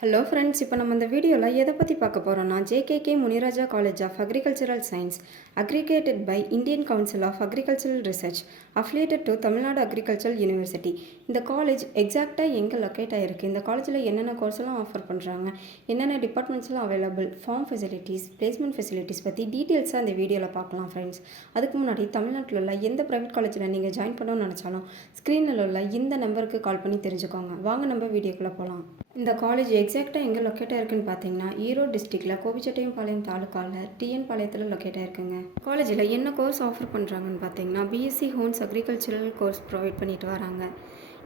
Hello friends, இப்போ நம்ம இந்த வீடியோவில் எதை பற்றி பார்க்க போகிறோம்னா JKK Munirajah college of agricultural science accredited by Indian council of agricultural research affiliated to Tamil Nadu agricultural university. இந்த காலேஜ் எக்ஸாக்டாக எங்கே லொக்கேட் ஆகிருக்கு, இந்த காலேஜில் என்னென்ன கோர்ஸ்லாம் ஆஃபர் பண்ணுறாங்க, என்னென்ன டிபார்ட்மெண்ட்ஸ்லாம் available, farm facilities, placement facilities பற்றி டீட்டெயில்ஸாக இந்த வீடியோவில் பார்க்கலாம் ஃப்ரெண்ட்ஸ். அதுக்கு முன்னாடி தமிழ்நாட்டில் உள்ள எந்த ப்ரைவேட் காலேஜில் நீங்கள் ஜாயின் பண்ணணும்னு நினச்சாலும் ஸ்க்ரீனில் உள்ள இந்த நம்பருக்கு கால் பண்ணி தெரிஞ்சுக்கோங்க. வாங்க நம்ம வீடியோக்குள்ளே போகலாம். இந்த காலேஜ் எக்ஸாக்டாக எங்கே லொக்கேட்டாக இருக்குன்னு பார்த்தீங்கன்னா ஈரோடு டிஸ்ட்ரிக்டில் கோபிச்செட்டிப்பாளையம் தாலுக்காவில் டிஎன் பாளையத்தில் லொக்கேட்டாக இருக்குங்க. காலேஜில் என்ன கோர்ஸ் ஆஃபர் பண்ணுறாங்கன்னு பார்த்தீங்கன்னா BSc hons agricultural course provide பண்ணிட்டு வராங்க.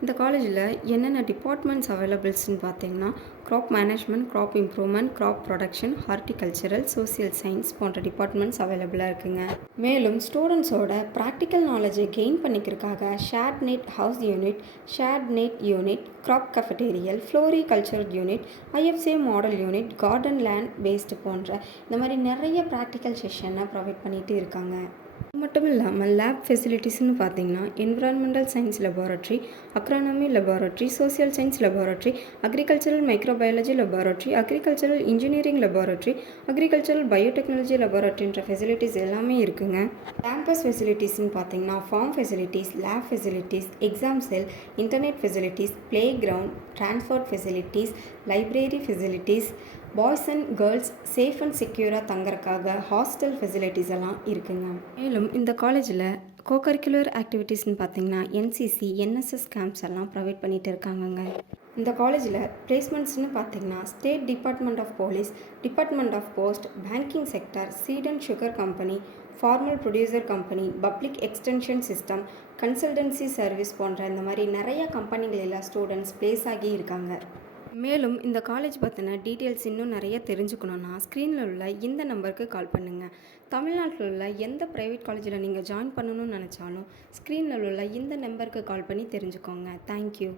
இந்த காலேஜில் என்னென்ன டிபார்ட்மெண்ட்ஸ் அவைலபிள்ஸ்னு பார்த்தீங்கன்னா crop management, crop improvement, crop production, horticultural, social science போன்ற டிபார்ட்மெண்ட்ஸ் அவைலபிளாக இருக்குங்க. மேலும் ஸ்டூடெண்ட்ஸோட ப்ராக்டிக்கல் நாலேஜை கெயின் பண்ணிக்கிறதுக்காக shared net house unit, shared net unit, crop cafeteria, floriculture unit, IFCA model unit, garden land based போன்ற இந்த மாதிரி நிறைய ப்ராக்டிக்கல் செஷனை ப்ரொவைட் பண்ணிகிட்டு இருக்காங்க. அது மட்டும் இல்லாமல் லேப் ஃபெசிலிட்டிஸ்னு பார்த்தீங்கன்னா environmental science laboratory, agronomy laboratory, social science laboratory, agricultural microbiology laboratory, agricultural engineering laboratory, agricultural biotechnology லெபார்ட்ரின்ற ஃபெசிலிட்டிஸ் எல்லாமே இருக்குங்க. கேம்பஸ் ஃபெசிலிட்டிஸ்னு பார்த்தீங்கன்னா farm facilities, lab facilities, exam cell, internet facilities, play ground, transport facilities, library facilities, boys and girls safe and செக்யூராக தங்கறதுக்காக hostel facilities எல்லாம் இருக்குங்க. மேலும் இந்த காலேஜில் கோகரிக்குலர் ஆக்டிவிட்டீஸ்னு பார்த்தீங்கன்னா என்சிசி, என்எஸ்எஸ் கேம்ப்ஸ் எல்லாம் ப்ரொவைட் பண்ணிகிட்டு இருக்காங்கங்க. இந்த காலேஜில் பிளேஸ்மெண்ட்ஸ்னு பார்த்தீங்கன்னா state department of police, department of post, banking sector, seed and sugar company, farmer producer company, public extension system, consultancy service போன்ற இந்த மாதிரி நிறைய கம்பெனிகளில் ஸ்டூடெண்ட்ஸ் பிளேஸ் ஆகி இருக்காங்க. மேலும் இந்த காலேஜ் பற்றின டீட்டெயில்ஸ் இன்னும் நிறைய தெரிஞ்சுக்கணுன்னா ஸ்க்ரீனில் உள்ள இந்த நம்பருக்கு கால் பண்ணுங்கள். தமிழ்நாட்டில் உள்ள எந்த ப்ரைவேட் காலேஜில் நீங்கள் ஜாயின் பண்ணணும்னு நினச்சாலும் ஸ்க்ரீனில் உள்ள இந்த நம்பருக்கு கால் பண்ணி தெரிஞ்சுக்கோங்க. தேங்க்யூ.